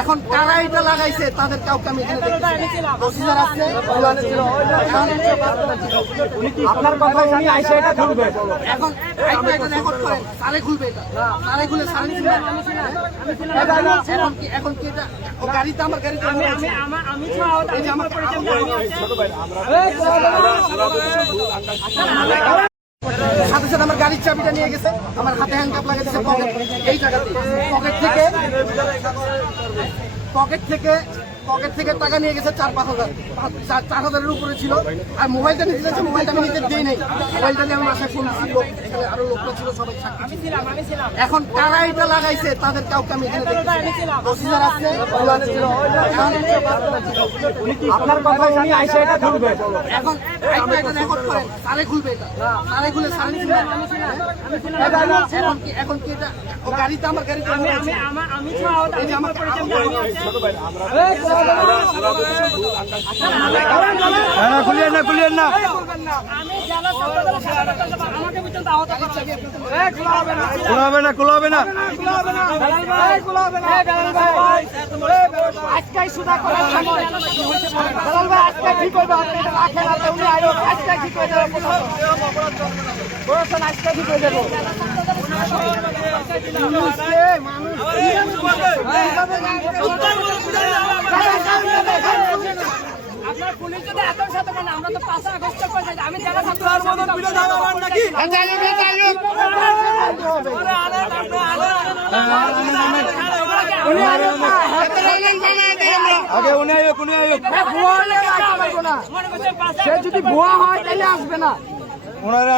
এখন কারা এটা লাগাইছে তাদের কাউকে আমি এখানে প্রসিজার আছে। আপনার কথা উনি আইসা এটা খুলবে। এখন এটা রেকর্ড করেন, সারে খুলবে এটা, সারে খুলে সারে এখন কি এটা গাড়িতে আমার গাড়িতে সাথে সাথে আমার গাড়ির চাবিটা নিয়ে গেছে, আমার হাতে হ্যান্ডকাপ লাগিয়ে দিয়েছে এই জায়গাতে। পকেট থেকে টাকা নিয়ে গেছে 4,000-5,000 উপরে ছিল। আর মোবাইলটা নিতে যাচ্ছে, মোবাইলটা আমি নিতে দিই নাই। মোবাইলটা নিয়ে আমি বাসায় ফোন দিচ্ছি, এখানে আরো লোকটা ছিল, সবাই সাক্ষী। এখন কারা এটা লাগাইছে তাদের কাউকে আমি এখানে প্রসিজার আছে। আপনার কথা উনি আইসা এটা খুলবে। এখন এটা রেকর্ড করেন, সারে খুলবে এটা, সারে খুলে সারে এখন কি এটা গাড়িতে আমার গাড়িতে খুলিয়েন না খোলা হবে না। আজকাই সুদা করে আজকে ঠিক হয়ে যাবে, রাখেন উনি আজকে ঠিক হয়ে যাবে, আজকে ঠিক হয়ে যাবে। আপনার পুলিশ যদি এত সাথে মানে আমরা তো 5 আগস্ট করে যাই, আমি যারা ছাত্র নাকি সে যদি ভুয়া হয় তাহলে আসবে না। ওনারা